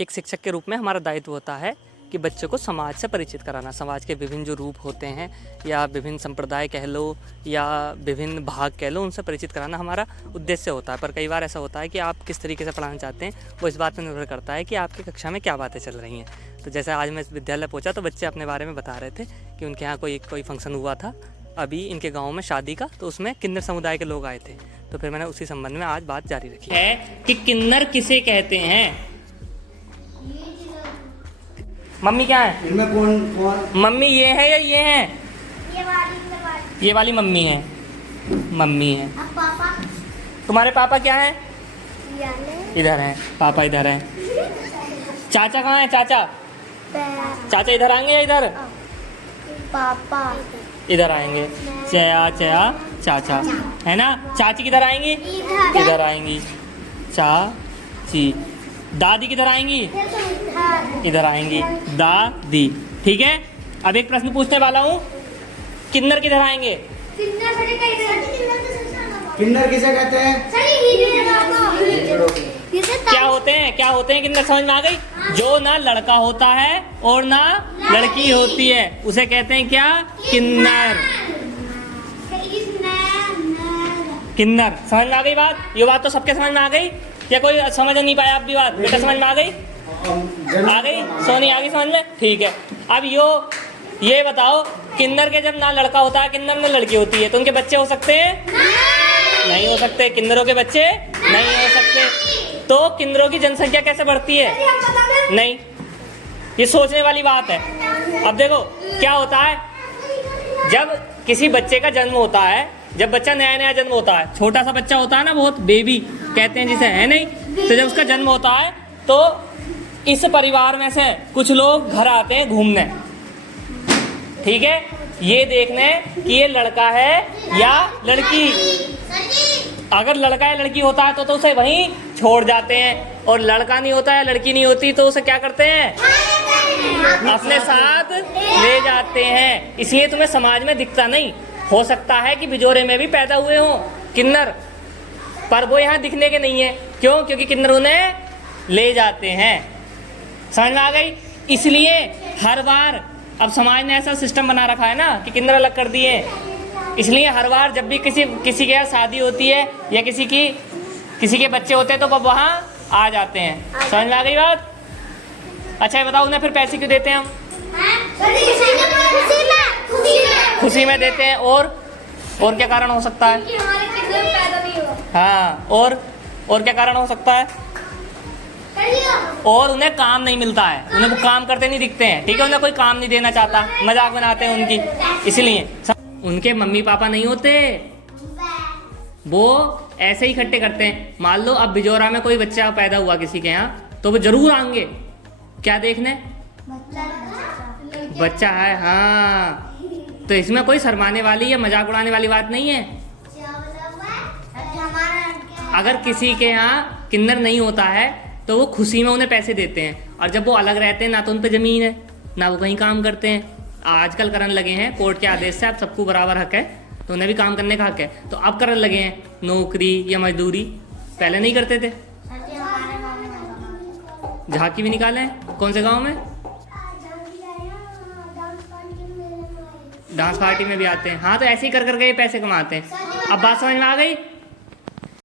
एक शिक्षक के रूप में हमारा दायित्व होता है कि बच्चों को समाज से परिचित कराना। समाज के विभिन्न जो रूप होते हैं या विभिन्न संप्रदाय कह लो या विभिन्न भाग कह लो, उनसे परिचित कराना हमारा उद्देश्य होता है। पर कई बार ऐसा होता है कि आप किस तरीके से पढ़ाना चाहते हैं वो इस बात पर निर्भर करता है कि आपकी कक्षा में क्या बातें चल रही हैं। तो जैसे आज मैं इस विद्यालय पहुँचा तो बच्चे अपने बारे में बता रहे थे कि उनके यहाँ कोई फंक्शन हुआ था अभी इनके गाँव में शादी का, तो उसमें किन्नर समुदाय के लोग आए थे। तो फिर मैंने उसी संबंध में आज बात जारी रखी है कि किन्नर किसे कहते हैं। मम्मी क्या है? इनमें कौन मम्मी ये है या ये है? ये वाली मम्मी है। मम्मी है। अब पापा? तुम्हारे पापा क्या है? इधर है पापा, इधर है। चाचा कहाँ है? चाचा चाचा इधर आएंगे या इधर? पापा इधर आएंगे। चया चया चाचा है ना। चाची किधर आएंगी? इधर आएंगी। चाची। दादी किधर आएंगी? इधर आएंगी। दादी। ठीक है। अब एक प्रश्न पूछने वाला हूँ, किन्नर किधर आएंगे? किन्नर किसे कहते हैं? क्या होते हैं? क्या होते हैं किन्नर? समझ में आ गई? जो ना लड़का होता है और ना लड़की होती है उसे कहते हैं क्या? किन्नर। किन्नर। समझ में आ गई बात? ये बात तो सबके समझ में आ गई या कोई समझ नहीं पाया? आप भी बात बेटा समझ में आ गई? आ गई? सोनी आ गई समझ में? ठीक है। अब ये बताओ, किन्नर के जब ना लड़का होता है, किन्नर में लड़की होती है, तो उनके बच्चे हो सकते हैं? नहीं हो सकते। किन्नरों के बच्चे नहीं हो सकते। तो किन्नरों की जनसंख्या कैसे बढ़ती है? नहीं, ये सोचने वाली बात है। अब देखो क्या होता है, जब किसी बच्चे का जन्म होता है, जब बच्चा नया नया जन्म होता है, छोटा सा बच्चा होता है ना, बहुत बेबी कहते हैं जिसे, है नहीं? तो जब उसका जन्म होता है तो इस परिवार में से कुछ लोग घर आते हैं घूमने, ठीक है, ये देखने कि ये लड़का है या लड़की। अगर लड़का या लड़की होता है तो उसे वहीं छोड़ जाते हैं, और लड़का नहीं होता है, लड़की नहीं होती तो उसे क्या करते हैं? अपने साथ ले जाते हैं। इसलिए तुम्हें समाज में दिखता नहीं। हो सकता है कि बिजोरे में भी पैदा हुए हों किन्नर, पर वो यहाँ दिखने के नहीं है। क्यों? क्योंकि किन्नर उन्हें ले जाते हैं। समझ में आ गई? इसलिए हर बार अब समाज ने ऐसा सिस्टम बना रखा है ना कि किन्नर अलग कर दिए, इसलिए हर बार जब भी किसी के यहाँ शादी होती है या किसी के बच्चे होते हैं तो वो वहाँ आ जाते हैं। समझ में आ गई बात? अच्छा ये बताओ, उन्हें फिर पैसे क्यों देते हैं हम? खुशी में देते हैं। और क्या कारण हो सकता है? हाँ, और क्या कारण हो सकता है? और उन्हें काम नहीं मिलता है, उन्हें वो काम करते नहीं दिखते हैं, ठीक है, उन्हें कोई काम नहीं देना चाहता, मजाक बनाते हैं उनकी। इसलिए उनके मम्मी पापा नहीं होते, वो ऐसे ही इकट्ठे करते हैं। मान लो अब बिजोरा में कोई बच्चा पैदा हुआ किसी के यहाँ, तो वो जरूर आएंगे क्या देखने? बच्चा है। हाँ, तो इसमें कोई शर्माने वाली या मजाक उड़ाने वाली बात नहीं है। अगर किसी के यहाँ किन्नर नहीं होता है तो वो खुशी में उन्हें पैसे देते हैं, और जब वो अलग रहते हैं ना तो उन पे ज़मीन है ना वो कहीं काम करते हैं। आजकल करने लगे हैं कोर्ट के आदेश से, अब सबको बराबर हक है, तो उन्हें भी काम करने का हक है, तो अब करने लगे हैं नौकरी या मजदूरी। पहले नहीं करते थे। झांकी भी निकाले हैं। कौन से गाँव में? डांस पार्टी में भी आते हैं। हाँ, तो ऐसे ही कर करके ये पैसे कमाते हैं। अब बात समझ में आ गई?